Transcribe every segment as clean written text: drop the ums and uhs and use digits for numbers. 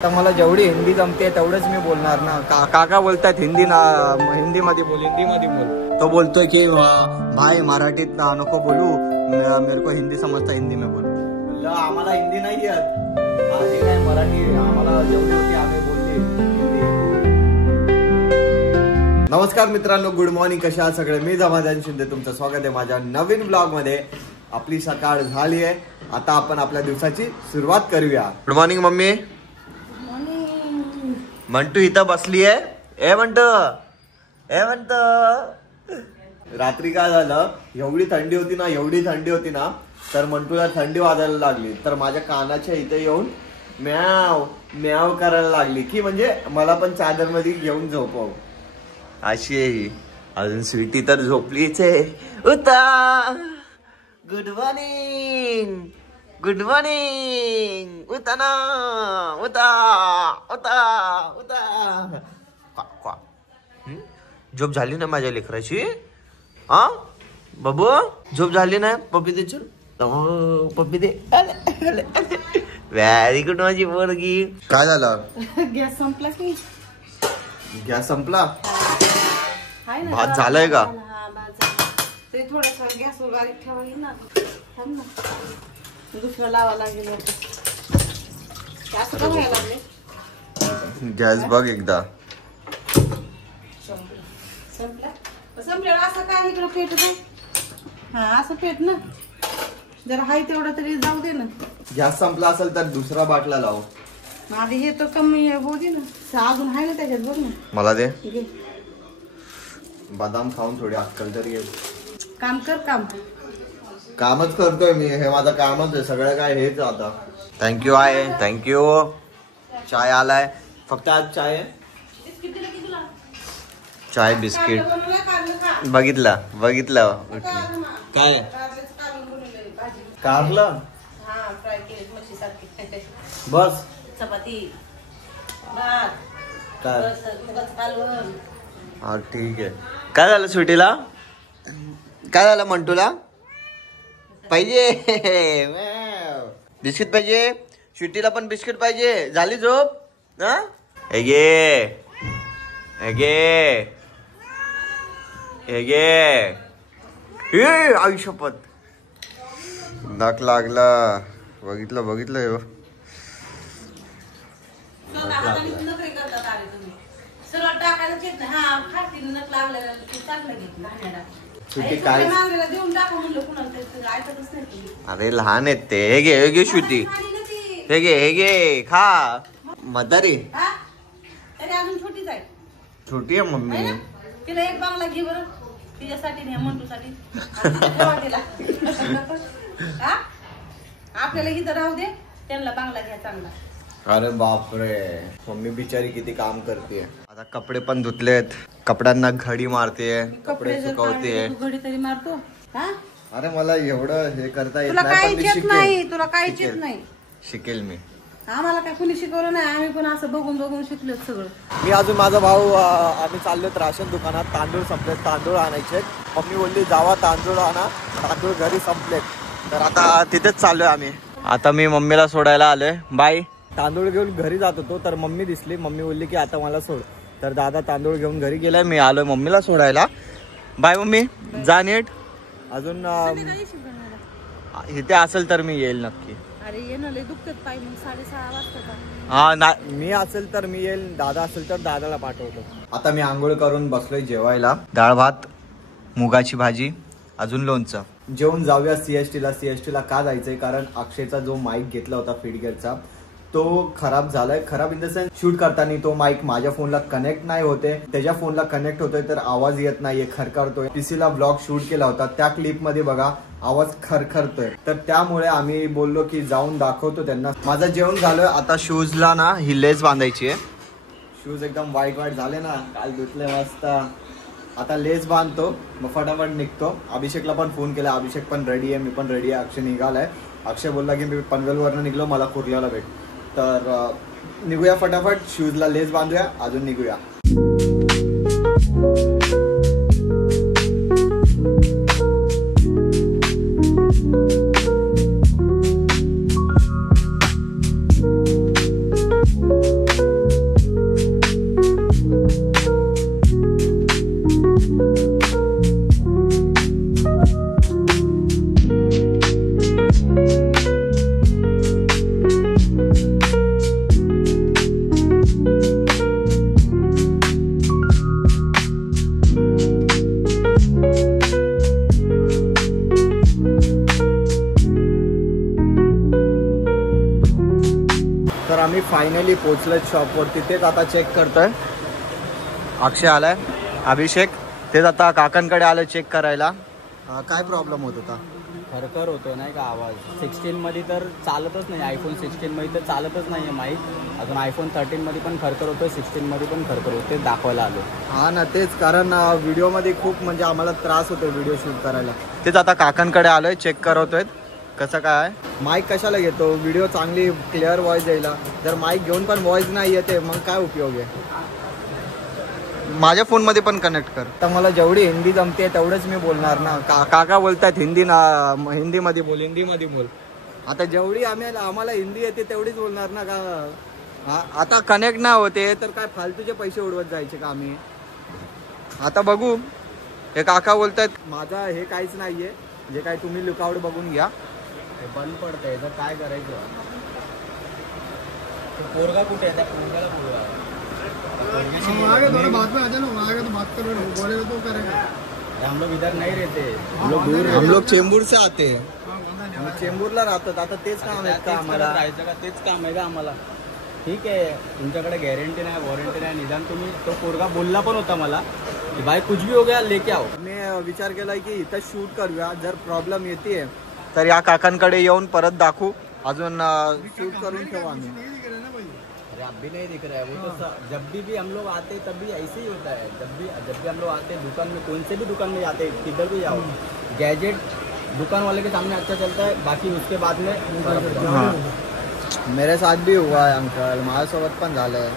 तर मला जेवढी हिंदी जमते तेवढंच मी बोलणार ना. काका बोलतात हिंदीमध्ये बोल. तो बोलतोय की भाई मराठीत नको बोलू, मेरे को हिंदी समजता, हिंदी में बोल. आम्हाला हिंदी नाही येत, माझी काय मराठी आम्हाला जेवढी होती आम्ही बोलली हिंदी. नमस्कार मित्रांनो, गुड मॉर्निंग. कशा आहात सगळे? मी जमादान शिंदे, तुमचं स्वागत आहे माझ्या नवीन ब्लॉग मध्ये. आपली सकाळ झाली आहे, आता आपण आपल्या दिवसाची सुरुवात करूया. Good morning mummy. मंटू इथं बसली आहे. ए मंटू. रात्री काय झालं, एवढी थंडी होती ना तर मंटूला थंडी वाजायला लागली, तर माझ्या कानाच्या इथे येऊन म्याव म्याव करायला लागली की म्हणजे मला पण चादर मध्ये घेऊन झोपव अशी आहे. अजून स्वीटी तर झोपलीच आहे. उता गुड मॉर्निंग, गुड मॉर्निंग. उता ना, उता उता उता. झोप झाली ना माझ्या लेकराची? हा बाबू, झोप झाली ना? पप्पी दे, चल पप्पी दे. व्हेरी गुड माझी पोरगी. काय झालं? गॅस संपला की? गॅस संपला? भात झालाय का? ते थोडस गॅसवर बारीक ठेवायला ना, थांब ना, दुसरं लावा लागेल. असं का व्हायला लागले? गॅस बघ एकदा. संपल्यावर असं काय इकडं पेट दे. हा असं पेट ना, जरा हाय तेवढं तरी जाऊ दे ना. गॅस संपला असेल तर दुसरा बाटला लाव. आधी हे तर कमी होऊ दे ना, अजून आहे ना त्याच्यात, बघ ना. मला दे. बदाम खाऊन थोडी अक्कल तरी ये. काम कर, कामच करतोय मी, हे माझं कामच आहे सगळं काय हेच. आता थँक्यू आहे, थँक्यू. चाय आलाय, फक्त आज चाय आहे. चाय बिस्किट. बघितलं काय कारलं? बस चपाती हा ठीक आहे. काय झालं स्वीटीला? काय झालं मंटूला? पाहिजे बिस्किट पाहिजे? स्वीटीला पण बिस्किट पाहिजे. झाली झोप? हे गे आयुष्यपत नक लागला. बघितलं हे. अरे लहान आहेत ते. हे घे श्रुती, हे घे खा. म्हातारी छोटी आहे मम्मी. तिला एक बांगला घे बरं, तिच्यासाठी नाही, मंटूसाठी. आपल्याला इथं राहू दे, त्यांना बांगला घ्या चांगला. अरे बापरे, मम्मी बिचारी किती काम करते. आता कपडे पण धुतलेत, कपड्यांना घडी मारते, कपडे सुकवते. घडी तरी मारतो? अरे मला एवढं हे करता येत नाही. तुला काहीच येत नाही. शिकेल मी. आम्हाला काय कुणी शिकवलं नाही, आम्ही पण असं बघून शिकलो सगळं. मी अजून माझा भाऊ आम्ही चाललोत राशन दुकानात. तांदूळ संपलेत, तांदूळ आणायचे. मम्मी बोलली जावा तांदूळ आणा, तांदूळ घरी संपलेत. तर आता तिथेच चाललोय आम्ही. आता मी मम्मीला सोडायला आलोय. बाय. तांदूळ घेऊन घरी जात होतो तर मम्मी दिसली. मम्मी बोलली की आता मला सोड, तर दादा तांदूळ घेऊन घरी गेलाय. मी आलोय मम्मीला सोडायला. बाय मम्मी, जा नीट. अजून इथे असेल तर मी येईल नक्की. अरे ये ना, लय दुखतात पाय, मग 6:30 वाजता. हा ना, मी असेल तर मी येईल, दादा असेल तर दादाला पाठवतो. आता मी आंघोळ करून बसलोय जेवायला. डाळ भात, मुगाची भाजी, अजून लोणचं. जेवून जाऊया सीएसटीला का जायचंय, कारण अक्षयचा जो माईक घेतला होता फीडगेअरचा तो खराब झालाय. खराब इन द सेन्स, शूट करताना तो माईक माझ्या फोनला कनेक्ट नाही होते, त्याच्या फोनला कनेक्ट होतोय तर आवाज येत नाहीये, खरखरतोय. पीसीला ब्लॉग शूट केला होता, त्या क्लिप मध्ये बघा आवाज खरखरतोय. तर त्यामुळे आम्ही बोललो की जाऊन दाखवतो त्यांना. माझं जेवण झालं. आता शूजला ना ही लेस बांधायची आहे. शूज एकदम वाईट झाले ना, काल धुतले मस्त. आता लेस बांधतो, मग फटाफट निघतो. अभिषेकला पण फोन केला, अभिषेक पण रेडी आहे, मी पण रेडी आहे. अक्षय निघालाय. अक्षय बोलला की मी पनवेलवरनं निघलो, मला कुर्ल्याला भेट. तर निघूया फटाफट, शूजला लेस बांधूया, अजून निघूया. फायनली पोचलोय शॉपवरती. तेच आता चेक करतोय. अक्षय आलाय, अभिषेक तेच आता काकांकडे आलं चेक करायला. काय प्रॉब्लेम होत होता? खरखर होतोय नाही का आवाज. 16 मध्ये तर चालतच नाही, आयफोन 16 मध्ये तर चालतच नाही माईक. अजून आयफोन 13 मध्ये पण खरखर होतोय, 16 मध्ये पण खरखर होते, दाखवायला आलो. हा ना, तेच कारण व्हिडिओमध्ये खूप म्हणजे आम्हाला त्रास होतो व्हिडिओ शूट करायला. तेच आता काकांकडे आलोय, चेक करवतोय कसं काय आहे. माईक कशाला घेतो? व्हिडिओ चांगली क्लिअर व्हॉइस द्यायला. जर माईक घेऊन पण व्हॉइस नाही येते मग काय उपयोग आहे? माझ्या फोनमध्ये पण कनेक्ट कर. तर मला जेवढी हिंदी जमते तेवढंच मी बोलणार ना. काका बोलतात हिंदीमध्ये बोल, हिंदीमध्ये बोल. आता जेवढी आम्हाला हिंदी येते तेवढीच बोलणार ना का. आता कनेक्ट नाही होते तर काय फालतूचे पैसे उडवत जायचे का आम्ही? आता बघू. हे काका बोलतात माझा हे काहीच नाहीये, जे काय तुम्ही लुकआउट बघून घ्या. हे बंद पडतंय तर काय करायचं? पोरगा कुठे आहे? त्या पोरगाला बोलवा. हम लोग इधर नहीं रहते, हम लोग चेंबूर से आते हैं. चेंबूरला राहतात. आता तेच काम आहे का आम्हाला? राहायचं का? तेच काम आहे का आम्हाला? ठीक आहे, तुमच्याकडे गॅरंटी नाही, वॉरंटी नाही. निदान तुम्ही तो पोरगा बोलला पण होता मला की भाई कुछ भी हो गया लेके आओ. मी विचार केलाय की इथं शूट करूया. जर प्रॉब्लेम येते तर या काकांकडे येऊन परत दाखवू, अजून शूट करून ठेवू आम्ही. अरे अब भी नहीं दिख रहा है वो तो. जब भी हम लोग आते तभी ऐसे ही होता है. जब भी हम लोग आते दुकान में, कौन से भी दुकान में जाते, किधर भी जाओ, गैजेट दुकान वाले के सामने अच्छा चलता है, बाकी उसके बाद में हाँ. मेरे साथ भी हुआ है अंकल, माझ्यासोबत पण झालंय.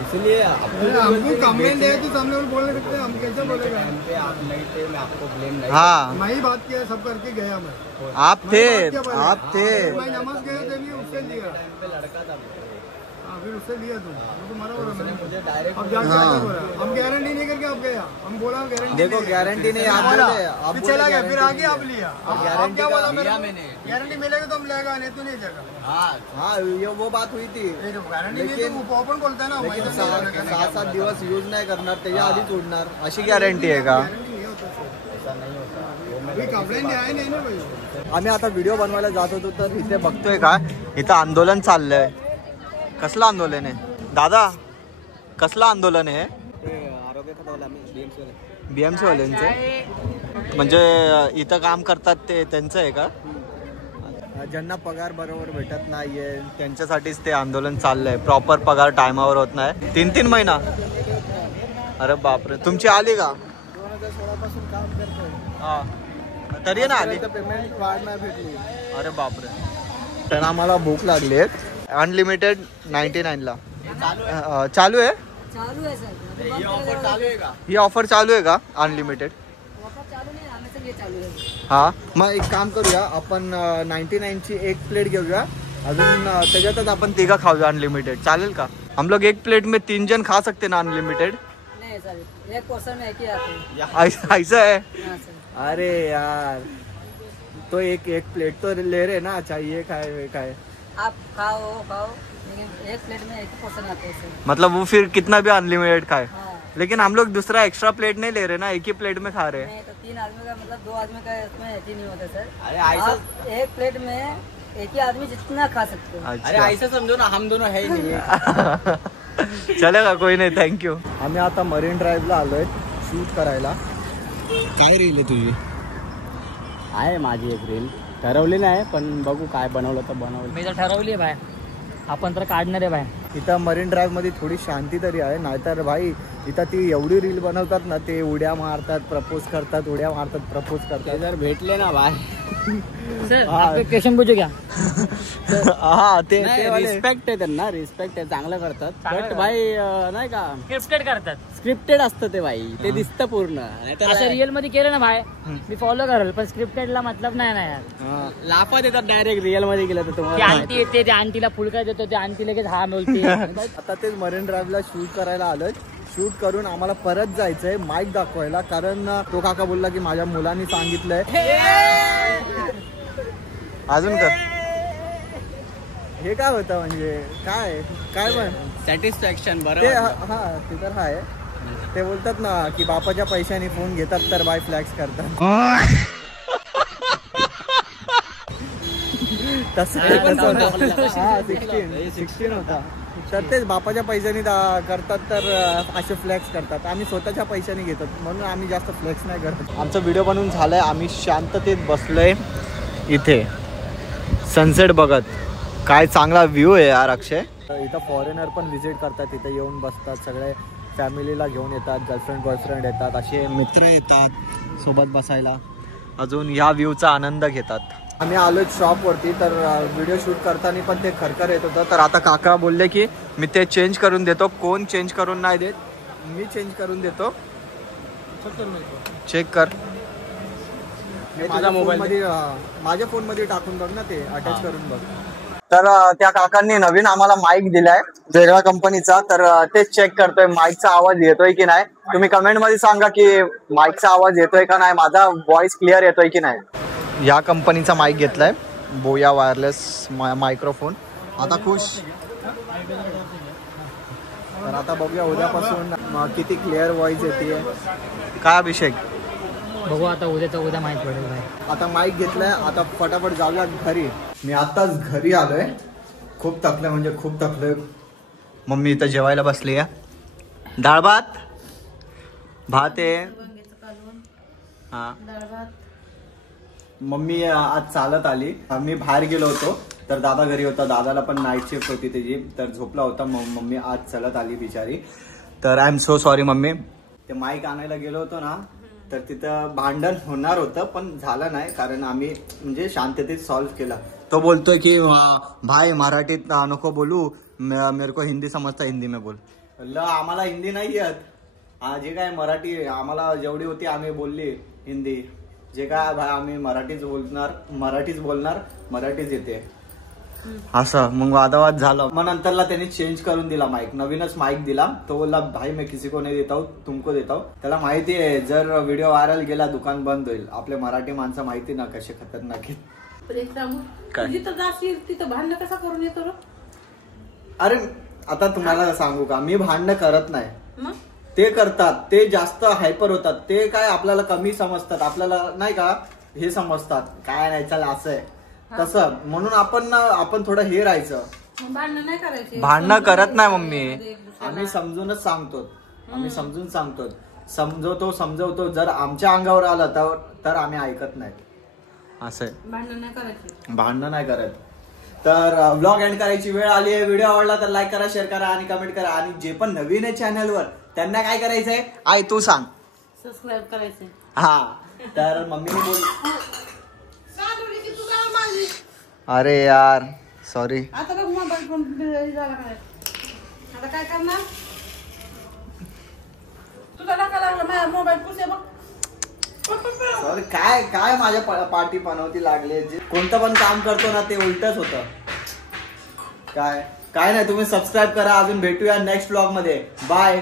इसलिए हमको कंप्लेंट है तो सामने बोल सकते हैं, हम कैसे बोलेगा? पे आप नहीं थे, मैं आपको ब्लेम नहीं. हाँ, मैं ही बात किया, सब करके गया मैं. आप थे. मैं नमाज गया थे भी, उससे लिया. टाइम पे लड़का था. हाँ, फिर उससे लिया तुम. तुम्हारा बोला मैंने. मुझे डायरेक्ट अब जाके क्या बोला? हम गारंटी नहीं करके आप गया. हम बोला गारंटी. देखो गारंटी नहीं, आप बोले, आप फिर बोले चला गया, फिर guarantee आगे आप लिया. गारंटी क्या बोला लिया मैंने? मैंने. गारंटी मिलेगा तो हम लेगा, नहीं तो नहीं जाएगा. हाँ हाँ, ये वो बात हुई थी. गारंटी नहीं तो वो ओपन बोलता है ना. लेकिन 6-7 दिवस यूज नाही करणार, त्याच्या आधीच उडणार, अशी गॅरंटी आहे का? ऐसा नहीं होता. अभी कंप्लेंट आए नहीं ना भाई. आम्ही आता व्हिडिओ बनवायला जात होतो तर इथे बघतोय का, इथं आंदोलन चाललंय. कसलं आंदोलन आहे दादा? कसलं आंदोलन आहे? आरोग्य खात्यावाला BMC वाल्यांचं म्हणजे इथं काम करतात ते त्यांचं आहे का? ज्यांना पगार बरोबर भेटत नाहीये त्यांच्यासाठीच ते आंदोलन चाललंय. प्रॉपर पगार टायमावर होत नाही. 3-3 महिना. अरे बापरे, तुमची आली का? 2016 पासून काम करतोय. हा, तरी ना आली. पेमेंट वाढ नाही भेटली. अरे बापरे. तर आम्हाला भूक लागली आहे. अनलिमिटेड 99ला चालू आहे. चालू आहे सर. ये ऑफर चालू आहे का? ही ऑफर चालू आहे का अनलिमिटेड? ऑफर चालू नाही, आम्ही सगळे चालू आहे. हा, मग एक काम करूया आपण 99ची एक प्लेट घेऊया, अजून त्याच्यातच आपण 3 खाऊया अनलिमिटेड. चालेल का? हम लोग एक प्लेट में 3 जन खा सकते ना अनलिमिटेड? नाही सर, एक पर्सन आहे की आता. ऐसा है? हां सर. अरे यार, तो एक प्लेट तो ले रहे ना, चाहिए खाए. आप खाओ लेकिन एक प्लेट में एक पर्सन आते हैं सर. मतलब वो फिर कितना भी अनलिमिटेड खाए, हाँ. लेकिन हम लोग दूसरा एक्स्ट्रा प्लेट नहीं ले रहे ना, एक ही प्लेट में खा रहे हैं. नहीं तो 3 आदमी का मतलब 2 आदमी का इसमें एक ही नहीं होता सर. अरे ऐसा, आप एक प्लेट में एक ही आदमी जितना खा सकते हो. अरे अच्छा. ऐसा समझो ना, हम दोनों है ही नहीं. चलेगा, कोई नाही, थँक्यू. आम्ही आता मरीन ड्राईव्हला आलोय शूट करायला. काय रील आहे तुझी? आहे माझी एक रील ठरवली नाही, पण बघू काय बनवलं तर बनवलं. मी तर ठरवली आहे भाई, आपण तर काढणार आहे भाई. इथं मरीन ड्राईव्ह मध्ये थोडी शांती तरी आहे, नाहीतर भाई इथं ती एवढी रील बनवतात ना, ते उड्या मारतात, प्रपोज करतात, उड्या मारतात, प्रपोज ते करतात. जर भेटले ना भाई, सर हाँ. आप एक क्वेश्चन पूछो क्या? हा, ते वाले. रिस्पेक्ट आहे त्यांना, रिस्पेक्ट आहे, चांगलं करतात. चांगलं बट करतात. भाई नाही का, स्क्रिप्टेड करतात. स्क्रिप्टेड असतं ते भाई, ते दिसतं पूर्ण. असं रिअल मध्ये केलं ना भाई, मी फॉलो करेल, पण स्क्रिप्टेडला मतलब नाही ना यार. हा. लाफा देतात डायरेक्ट रिअल मध्ये गेलं तर ती तुम्हाला आंटी येते, त्या आंटीला फुलका देतो, त्या आंटी लगेच हा बोलते. आता तेच मरीन ड्राईव्हला शूट करायला आलोय. शूट करून आम्हाला परत जायचंय माईक दाखवायला, कारण तो काका बोलला की माझ्या मुलांनी सांगितलंय. अजून कर. हे काय होतं म्हणजे काय पण सॅटिस्फॅक्शन ते बरं. हा, ते तर आहे. ते बोलतात ना की बापाच्या पैशाने फोन घेतात तर बाय फ्लॅक्स करतात. तसं हा, तसं sound होतं. दाखवलेला का? हा, 16 होता. तर तेच बापाच्या पैशाने करतात तर असे फ्लेक्स करतात. आम्ही स्वतःच्या पैशाने घेतो म्हणून आम्ही जास्त फ्लेक्स नाही करत. आमचा व्हिडिओ बनवून झालाय. आम्ही शांततेत बसलोय इथे सनसेट बघत. काय चांगला व्ह्यू आहे यार अक्षय. इथं फॉरेनर पण व्हिजिट करतात, इथं येऊन बसतात. सगळे फॅमिलीला घेऊन येतात, गर्लफ्रेंड बॉयफ्रेंड येतात, असे मित्र येतात सोबत बसायला, अजून ह्या व्ह्यूचा आनंद घेतात. आम्ही आलो शॉपवरती तर व्हिडिओ शूट करताना पण ते खरखर येत होतं. तर आता काका बोलले की मी ते चेंज करून देतो. कोण चेंज करून नाही देत, मी चेंज करून देतो. चेक कर. माझ्या फोनमध्ये टाकून बघ ना, ते अटॅच करून बघ. तर त्या काकांनी नवीन आम्हाला माईक दिलाय वेगळ्या कंपनीचा. तर ते चेक करतोय माईकचा आवाज येतोय की नाही. तुम्ही कमेंट मध्ये सांगा की माईकचा आवाज येतोय का नाही, माझा व्हॉइस क्लिअर येतोय की नाही. या कंपनीचा माईक घेतलाय, बोया वायरलेस मायक्रोफोन. आता खुश. तर आता बघूया उद्यापासून किती क्लिअर व्हॉइस येते. काय अभिषेक बघू आता उद्या माहित पडेल भाई. आता माईक घेतलाय, आता फटाफट जाऊया घरी. मी आताच घरी आलोय. खूप थकलोय म्हणजे खूप थकलोय. मम्मी इथं जेवायला बसली आहे. डाळ भात भात आहे. हा, डाळ भात. मम्मी आज चालत आली. मी बाहेर गेलो होतो तर दादा घरी होता. दादाला पण नाईट शिफ्ट होती त्याची, तर झोपला होता. मम्मी आज चालत आली बिचारी. तर I am so sorry mummy. ते माईक आणायला गेलो होतो ना, तर तिथं भांडण होणार होतं पण झालं नाही, कारण आम्ही म्हणजे शांततेत सॉल्व्ह केला. तो बोलतोय की भाई मराठीत नको बोलू, मेरे को हिंदी समजता, हिंदी में बोल. आम्हाला हिंदी नाही येत. जे काय मराठी आम्हाला जेवढी होती आम्ही बोलली हिंदी. जे काय भाई आम्ही मराठीच बोलणार, मराठीच येते. असं मग वादावाद झालं. मग नंतरला त्याने चेंज करून दिला माईक, नवीनच माईक दिला. तो बोलला भाई मैं किसी को नहीं देता हूँ, तुमको देता हूँ. त्याला माहिती आहे जर व्हिडिओ व्हायरल गेला दुकान बंद होईल. आपले मराठी माणसं माहिती ना कसे खतरनाक आहेत. काय जिथं जाशील तिथं भांडण कसा करून येतो रे? अरे आता तुम्हाला सांगू का, मी भांडण करत नाही, मग ते करतात. ते जास्त हायपर होतात. ते काय आपल्याला कमी समजतात, आपल्याला नाही का हे समजतात. काय नाही चल असं आहे तसं, म्हणून आपण थोडं हे राहायचं. भांडण नाही करायचे. भांडणं करत नाही मम्मी. आम्ही समजूनच सांगतो. आम्ही समजून सांगतो, समजवतो. जर आमच्या अंगावर आलं तर आम्ही ऐकत नाही. असं भांडणं नाही करत. तर व्लॉग एंड करायची वेळ आली आहे. व्हिडिओ आवडला तर लाईक करा, शेअर करा आणि कमेंट करा. आणि जे पण नवीन आहे चॅनलवर त्यांना काय करायचंय आई तू सांग. सबस्क्राईब करायचं. हा, तर मम्मीने बोल. अरे यार सॉरी. आता बघ मोबाईल पण झाला काय, आता काय करणार? तुझा नका लागला माझ्या मोबाईल पुढे बघ. सॉरी. काय माझ्या पाठी पनवती लागले. कोणतं पण काम करतो ना ते उलटच होतं. काय नाही. तुम्ही सबस्क्राईब करा. अजून भेटूया नेक्स्ट व्लॉग मध्ये. बाय.